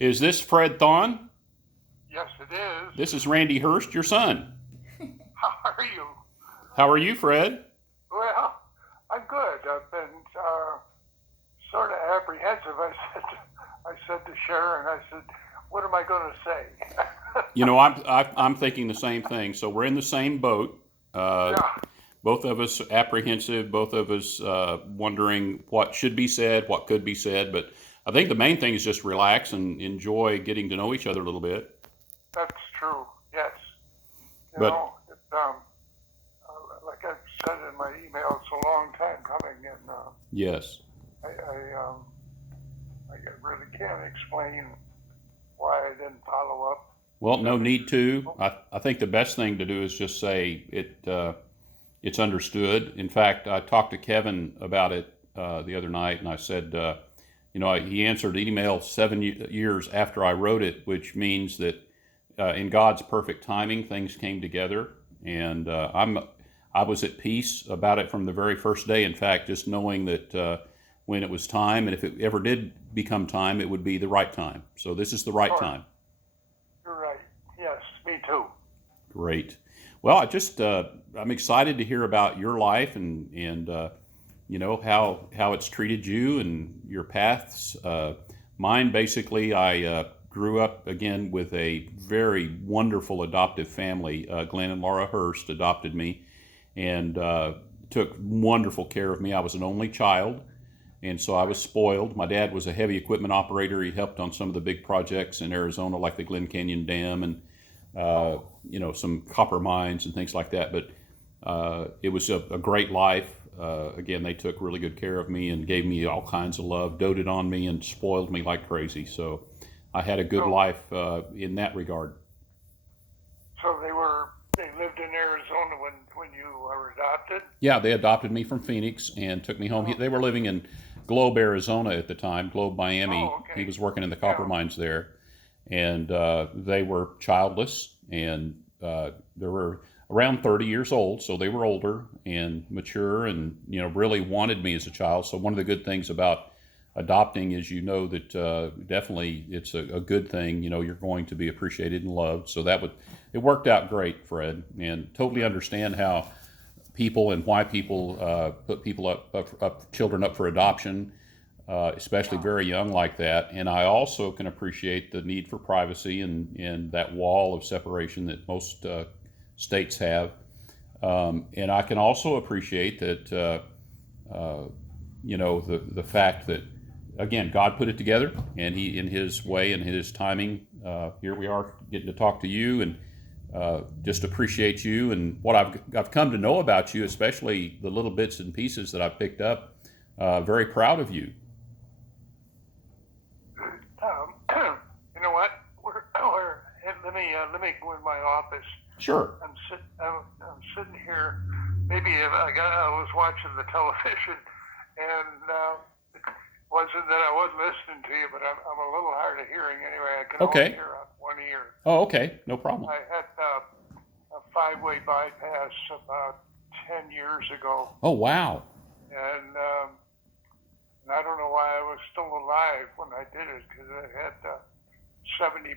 Is this Fred Thon? Yes, it is. This is Randy Hurst, your son. How are you? How are you, Fred? Well, I'm good. I've been sort of apprehensive. I said to Sharon, I said, "What am I going to say?" You know, I'm thinking the same thing. So we're in the same boat. Yeah, Both of us apprehensive. Both of us wondering what should be said, what could be said. But I think the main thing is just relax and enjoy getting to know each other a little bit. that's true. Yes, But like I said in my email, it's a long time coming, and yes. I really can't explain why I didn't follow up. Well, no need to. I think the best thing to do is just say it. It's understood. In fact, I talked to Kevin about it the other night, and I said, he answered email 7 years after I wrote it, which means that in God's perfect timing, things came together, and I was at peace about it from the very first day. In fact, just knowing that when it was time, and if it ever did become time, it would be the right time. So this is the right Sure, time. you're right. Yes, me too. Great. Well, I'm excited to hear about your life and how it's treated you and your paths. Mine basically, I grew up again with a very wonderful adoptive family. Glenn and Laura Hurst adopted me and took wonderful care of me. I was an only child, and so I was spoiled. My dad was a heavy equipment operator. He helped on some of the big projects in Arizona, like the Glen Canyon Dam and some copper mines and things like that. But it was a great life. Again, they took really good care of me and gave me all kinds of love, doted on me, and spoiled me like crazy. So I had a good So, life in that regard. so they lived in Arizona when you were adopted. Yeah, they adopted me from Phoenix and took me home. Oh, They were living in Globe, Arizona at the time, Globe, Miami. He okay. was working in the copper Yeah. mines there. And they were childless, and they were around 30 years old, so they were older and mature, and really wanted me as a child. So one of the good things about adopting is that definitely it's a good thing. You're going to be appreciated and loved. So it worked out great, Fred, and totally understand how people and why people put people children up for adoption, especially Yeah. very young like that. And I also can appreciate the need for privacy and that wall of separation that most states have. And I can also appreciate that, the fact that, again, God put it together, and He, in His way and His timing, here we are getting to talk to you and just appreciate you and what I've come to know about you, especially the little bits and pieces that I've picked up. Very proud of you. Um, you know what? Let me go in my office. Sure. I'm sitting here. Maybe I was watching the television, and it wasn't that I wasn't listening to you, but I'm a little hard of hearing anyway. I can only Okay. hear out one ear. Oh, okay. No problem. I had a five-way bypass about 10 years ago, Oh, wow. and I don't know why I was still alive when I did it, because I had 70%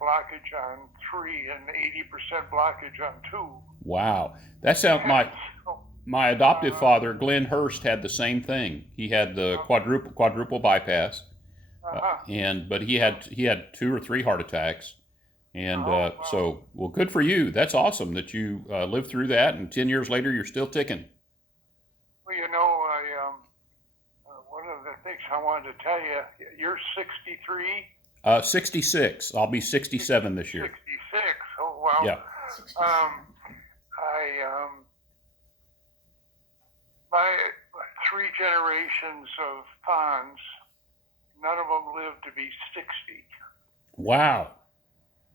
blockage on three and 80% blockage on two. Wow. That sounds And so, my adoptive uh, father, Glenn Hurst, had the same thing. He had the uh, quadruple bypass, uh-huh. but he had two or three heart attacks. And Oh, well, well, good for you. That's awesome that you lived through that, and 10 years later, you're still ticking. one of the things I wanted to tell you, you're 63, 66. I'll be 67 this year. 66. Oh, wow. Yeah. Um, I, my three generations of Ponds, none of them lived to be 60. Wow.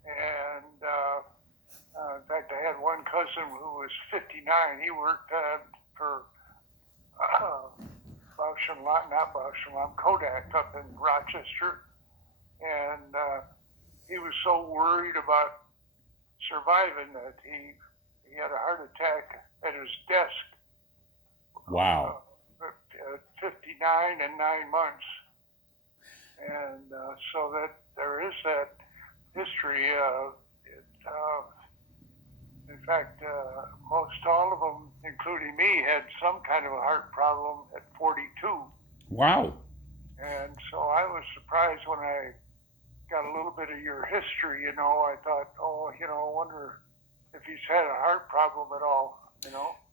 And in fact, I had one cousin who was 59. He worked for Bausch and Lomb, not Bausch and Lomb, Kodak up in Rochester. And he was so worried about surviving that he had a heart attack at his desk Wow. at 59 and 9 months. and so that there is that history. In fact, most all of them, including me, had some kind of a heart problem at 42. Wow. And so I was surprised when I got a little bit of your history. I thought, oh, I wonder if he's had a heart problem at all.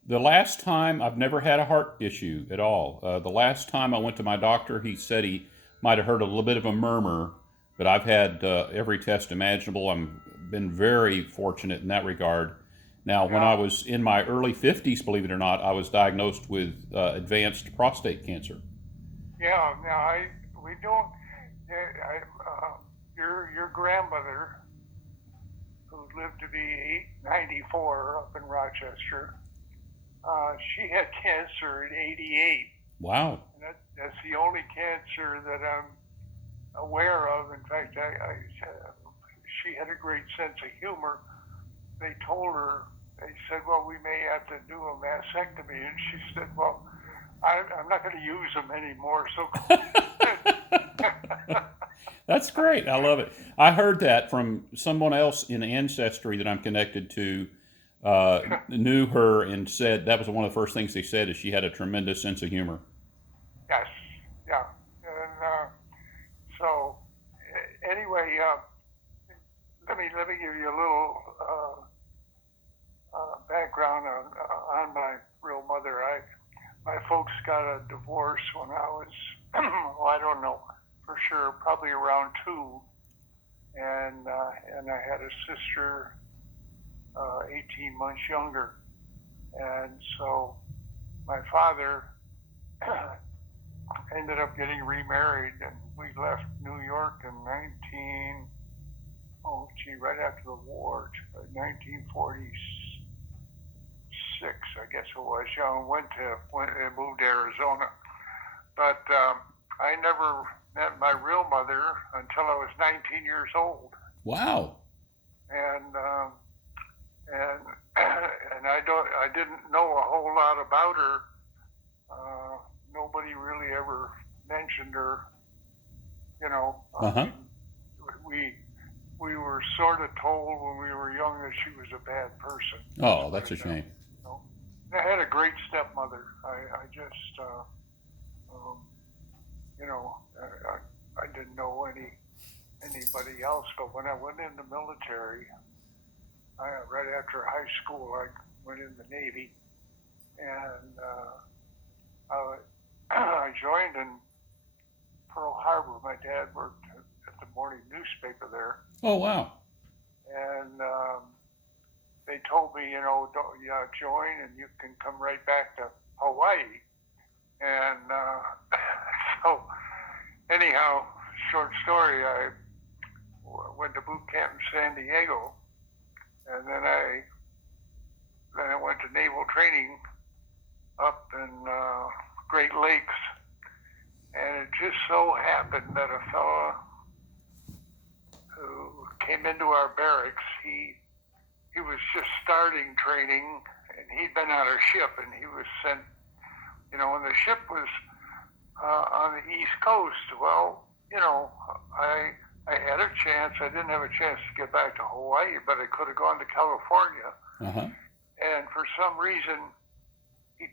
The last time, I've never had a heart issue at all. The last time I went to my doctor, he said he might have heard a little bit of a murmur, but I've had every test imaginable. I've been very fortunate in that regard. Now, when I Yeah. was in my early 50s, believe it or not, I was diagnosed with advanced prostate cancer. Yeah. Now we don't. Your grandmother, who lived to be 94 up in Rochester, she had cancer at 88. Wow. And that's the only cancer that I'm aware of. In fact, she had a great sense of humor. They told her, they said, well, we may have to do a mastectomy. And she said, well, I'm not going to use them anymore. So That's great. I love it. I heard that from someone else in Ancestry that I'm connected to. Knew her and said that was one of the first things they said is she had a tremendous sense of humor. yes, yeah. And so anyway, let me give you a little background on my real mother. My folks got a divorce when I was, well, I don't know for sure, probably around 2, and I had a sister 18 months younger, and so my father ended up getting remarried, and we left New York in right after the war, 1946, I guess it was. Went and moved to Arizona, but I never met my real mother until I was 19 years old, Wow. and and and I didn't know a whole lot about her. Nobody really ever mentioned her. Uh huh. We were sort of told when we were young that she was a bad person. Oh, that's a shame. I had a great stepmother. I just, I didn't know anybody else. But when I went in the military, right after high school, I went in the Navy, and I joined in Pearl Harbor. My dad worked at the morning newspaper there, Oh, wow. and they told me, join and you can come right back to Hawaii. And so, anyhow, short story, I went to boot camp in San Diego, and then I went to naval training up in Great Lakes, and it just so happened that a fella who came into our barracks, he was just starting training, and he'd been on a ship, and he was sent, and the ship was on the East Coast. Well, I had a chance. I didn't have a chance to get back to Hawaii, but I could have gone to California. Uh huh. And for some reason, he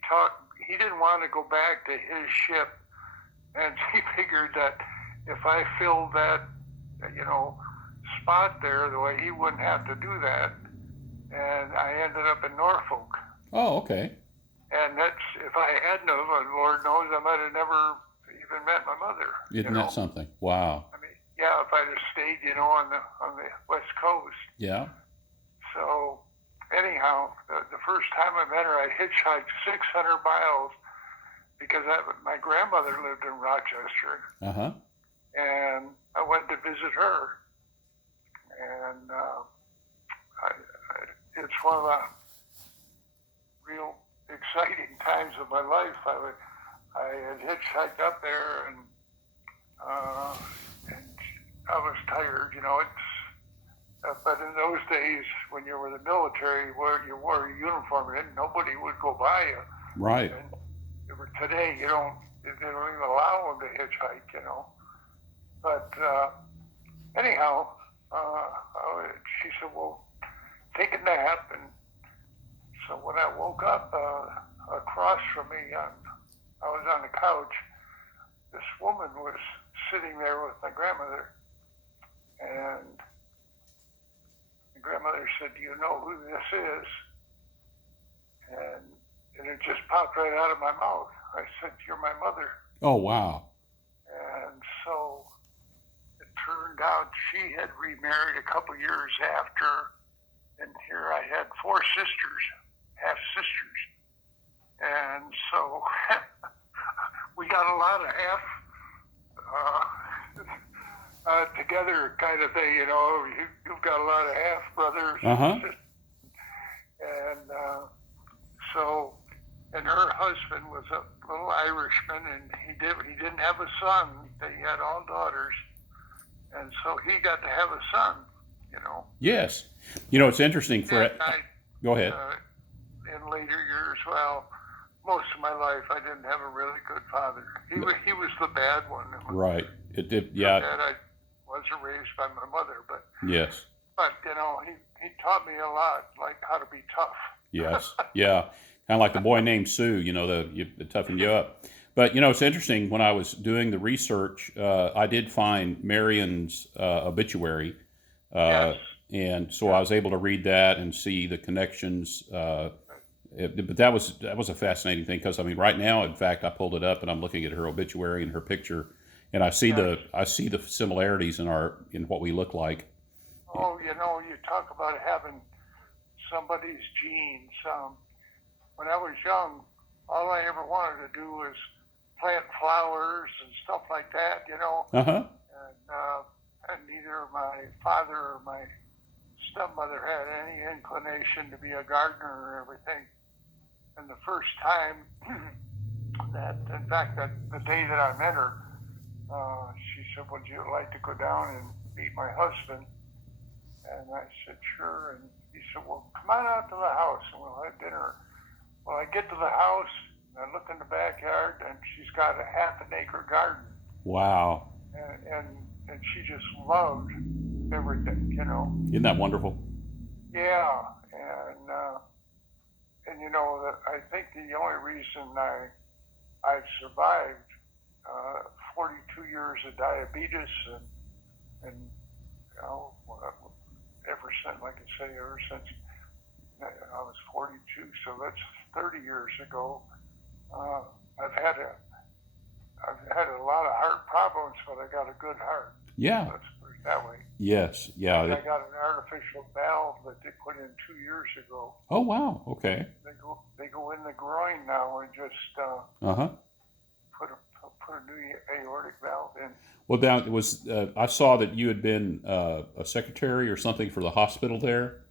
didn't want to go back to his ship, and he figured that if I filled that, spot there, the way he wouldn't have to do that. And I ended up in Norfolk. Oh, okay. And that's, if I hadn't have, Lord knows, I might have never even met my mother. Isn't that something? Wow. I mean, yeah, if I'd have stayed, on the West Coast. Yeah. So, anyhow, the first time I met her, I hitchhiked 600 miles because my grandmother lived in Rochester, Uh huh. and I went to visit her. And it's one of the real exciting times of my life. I had hitchhiked up there, and I was tired. But in those days, when you were in the military, where you wore a uniform, and nobody would go by you. Right. And today, they don't even allow them to hitchhike. But anyhow, she said, well, take a nap. And so when I woke up, across from me, I was on the couch. This woman was sitting there with my grandmother. And the grandmother said, do you know who this is? And it just popped right out of my mouth. I said, you're my mother. Oh, wow. And so it turned out she had remarried a couple years after, and here I had four sisters, half sisters. And so we got a lot of half together kind of thing, you've got a lot of half brothers. Uh-huh. And so, and her husband was a little Irishman, and he didn't have a son. They had all daughters, and so he got to have a son. Yes. It's interesting for it. Go ahead. In later years, well, most of my life I didn't have a really good father. He was the bad one. Right. Yeah. That I wasn't raised by my mother, but yes. But he taught me a lot, like how to be tough. Yes. Yeah. Kind of like the boy named Sue. It toughened you up. But it's interesting. When I was doing the research, I did find Marion's obituary. Yes. And so I was able to read that and see the connections. But that was a fascinating thing because right now, in fact, I pulled it up and I'm looking at her obituary and her picture, and I see the similarities in what we look like. Oh, you talk about having somebody's genes. When I was young, all I ever wanted to do was plant flowers and stuff like that. Uh-huh. And neither my father or my stepmother had any inclination to be a gardener or everything. And the first time in fact, the day that I met her, she said, would you like to go down and meet my husband? And I said, sure. And he said, well, come on out to the house and we'll have dinner. Well, I get to the house, and I look in the backyard, and she's got a half-an-acre garden. Wow. And she just loved everything, Isn't that wonderful? Yeah, and I think the only reason I've survived 42 years of diabetes and ever since I was 42, so that's 30 years ago. I've had a lot of heart problems, but I got a good heart. Yeah. Let's put it that way. Yes. Yeah. I got an artificial valve that they put in 2 years ago. Oh wow. Okay. They go in the groin now and just put a new aortic valve in. Well, now it was. I saw that you had been a secretary or something for the hospital there.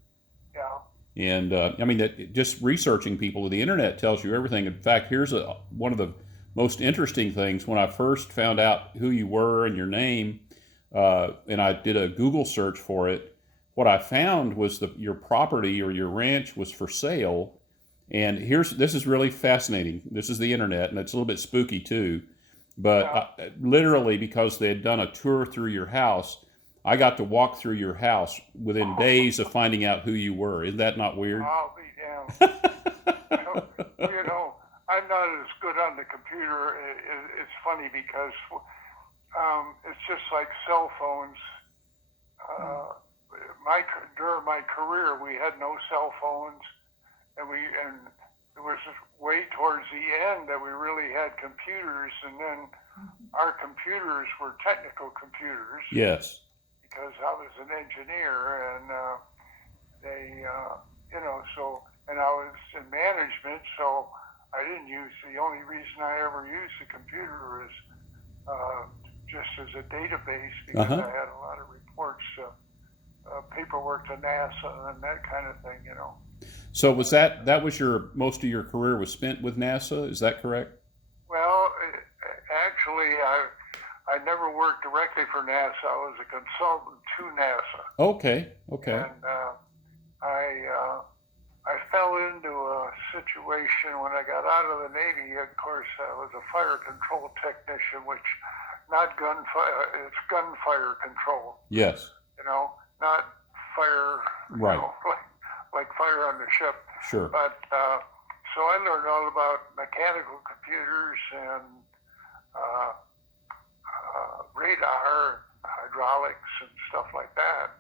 Yeah. And that just researching people, the internet tells you everything. In fact, here's one of the most interesting things. When I first found out who you were and your name, and I did a Google search for it, what I found was your property or your ranch was for sale. And this is really fascinating. This is the internet, and it's a little bit spooky too. But literally, because they had done a tour through your house, I got to walk through your house within days of finding out who you were. Is that not weird? I'll be damned. I'm not as good on the computer. It's funny because it's just like cell phones. During my career, we had no cell phones, and it was way towards the end that we really had computers, and then our computers were technical computers. Yes. Because I was an engineer, and and I was in management, so I didn't use. The only reason I ever used the computer is just as a database because I had a lot of reports, paperwork to NASA and that kind of thing, So was that was most of your career was spent with NASA? Is that correct? Well, actually, I never worked directly for NASA. I was a consultant to NASA. Okay. And I fell into a situation when I got out of the Navy. Of course, I was a fire control technician, which not gunfire. It's gunfire control. Yes. Not fire. Right. Like fire on the ship. Sure. But so I learned all about mechanical computers and radar, hydraulics, and stuff like that.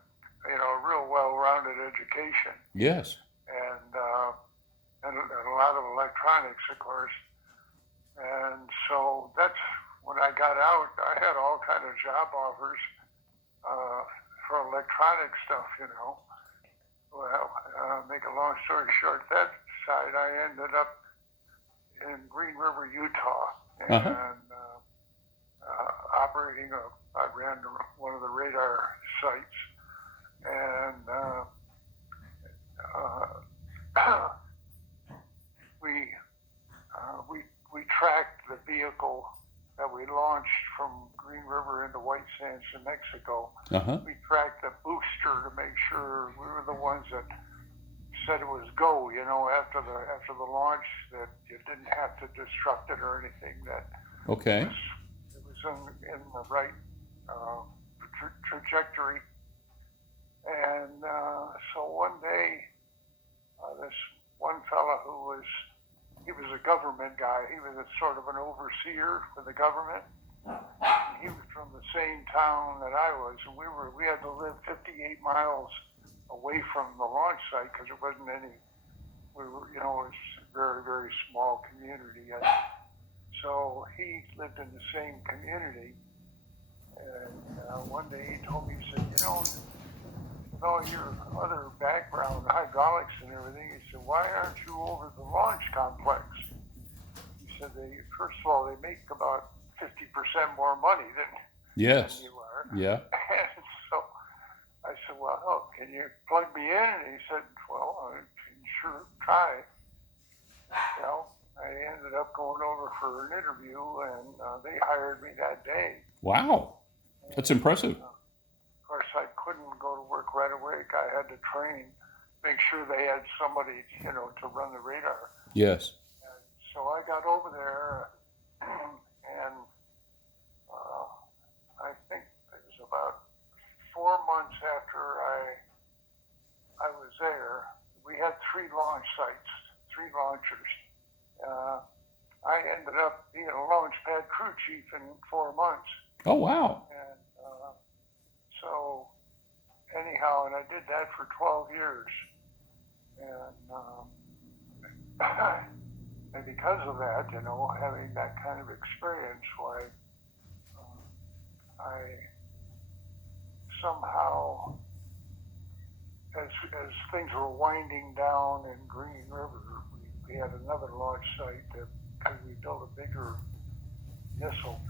Real well-rounded education, Yes. and a lot of electronics, of course. And so that's when I got out. I had all kind of job offers for electronic stuff. Well, make a long story short, that side I ended up in Green River, Utah, and operating I ran one of the radar sites, and we tracked the vehicle that we launched from Green River into White Sands, New Mexico. We tracked the booster to make sure we were the ones that said it was go. After the launch, that you didn't have to destruct it or anything. That Okay. it was in the right trajectory. And so one day, this one fella he was a government guy. He was a sort of an overseer for the government. He was from the same town that I was, and we had to live 58 miles away from the launch site because it wasn't any. It was a very, very small community. And so he lived in the same community, and one day he told me, he said, with all your other background, hydraulics and everything, he said, why aren't you over the launch complex? He said, first of all, they make about 50% more money than Yes. you are. Yeah. And so I said, well, can you plug me in? And he said, well, I can sure try. I ended up going over for an interview, and they hired me that day. Wow. That's impressive. Of course, I couldn't go to work right away. I had to train, make sure they had somebody, to run the radar. Yes. And so I got over there, and I think it was about 4 months after I was there. We had 3 launch sites, 3 launchers. I ended up being a launch pad crew chief in 4 months. Oh, wow. And so anyhow, and I did that for 12 years. And because of that, having that kind of experience, I somehow, as things were winding down in Green River, we had another launch site because we built a bigger missile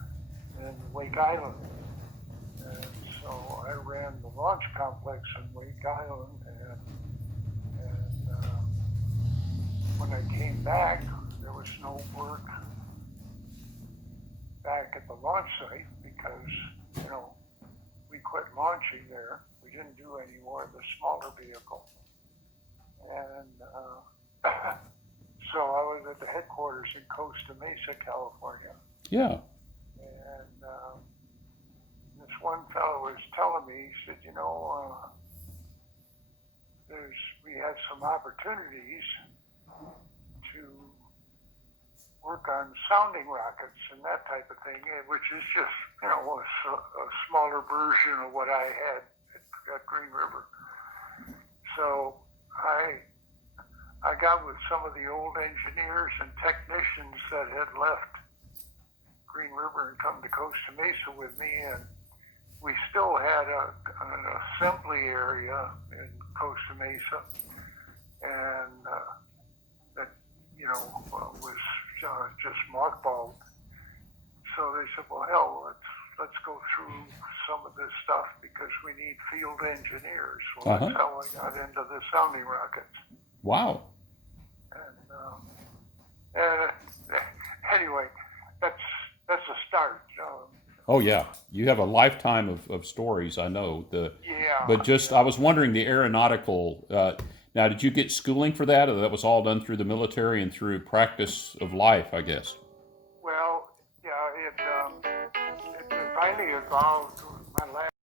in Wake Island. And so I ran the launch complex in Wake Island, and when I came back, there was no work back at the launch site because, we quit launching there. We didn't do any more of the smaller vehicle. And so I was at the headquarters in Costa Mesa, California. Yeah. And this one fellow was telling me, he said, we have some opportunities to work on sounding rockets and that type of thing, which is just, a smaller version of what I had at Green River. So I got with some of the old engineers and technicians that had left Green River and come to Costa Mesa with me, and we still had an assembly area in Costa Mesa, and that was just mothballed. So they said, well, hell, let's go through some of this stuff because we need field engineers. Well, that's how I got into the sounding rockets. Wow. And anyway, that's a start. Oh yeah, you have a lifetime of stories. I know Yeah. But I was wondering the aeronautical. Now, did you get schooling for that, or that was all done through the military and through practice of life? I guess. Well, yeah. If money involved